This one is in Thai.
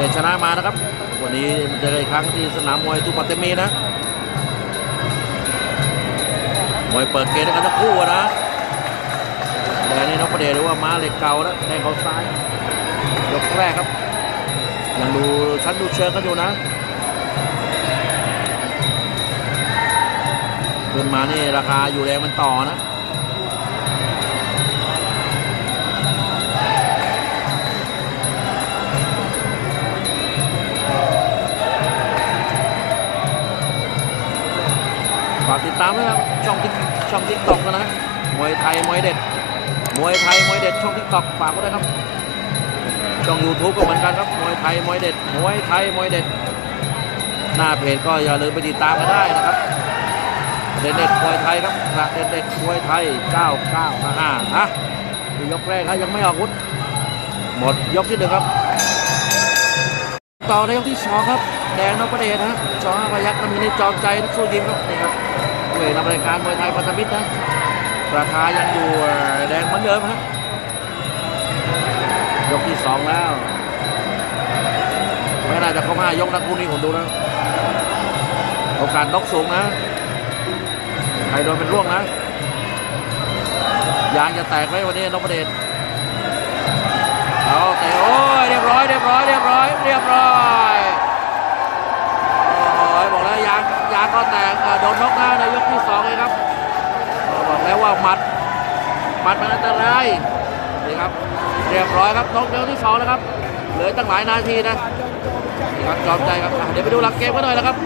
เดชชนะมานะครับ วันนี้มันจะได้ครั้งที่สนามมวยทุปัตเตมีนะ มวยเปิดเกมกันทั้งคู่นะแต่นี่นพเดชหรือว่าม้าเหล็กเก่าแล้วแทงเขาซ้ายยกแรกครับยังดูชั้นดูเชิงกันอยู่นะขึ้นมานี่ราคาอยู่แรงมันต่อนะ ฝากติดตามด้วยนะครับช่องทิกช่องทิกตอกนะมวยไทยมวยเด็ดมวยไทยมวยเด็ดช่องทิกตอกฝากไว้ด้วยครับช่อง YouTube ก็เหมือนกันครับมวยไทยมวยเด็ดมวยไทยมวยเด็ด หน้าเพจก็อย่าลืมไปติดตามกันได้นะครับเด็ดเด็ดมวยไทยครับกระเด็ดเด็ดมวยไทย 9955ฮะนี่ยกแรกครับยังไม่ออกวุธหมดยกที่หนึ่งครับ ต่อในยกที่สองครับ แดงนพเดชฮะจอพยักน้ำมินิจอมใจนักสู้ยิมครับนี่ครับ เวทนำรายการมวยไทยพันธมิตรนะ ราคายังอยู่แดงเหมือนเดิมฮะยกที่สองแล้วไม่น่าจะเข้ามายกนะคู่นี้ผมดูนะโอกาสนกสูงนะ ใครโดนเป็นร่วงนะ ยางจะแตกไหมวันนี้นพเดชเอาแต่โอ้ยเรียบร้อยเรียบร้อยเรียบร้อยเรียบร้อย หมัดหมัดมันอันตรายนี่ครับเรียบร้อยครับนกยวที่สองแล้วครับเหลือตั้งหลายนาทีนะนี่ครับจอมใจครับอะเดี๋ยวไปดูหลักเกมกันหน่อยนะครับ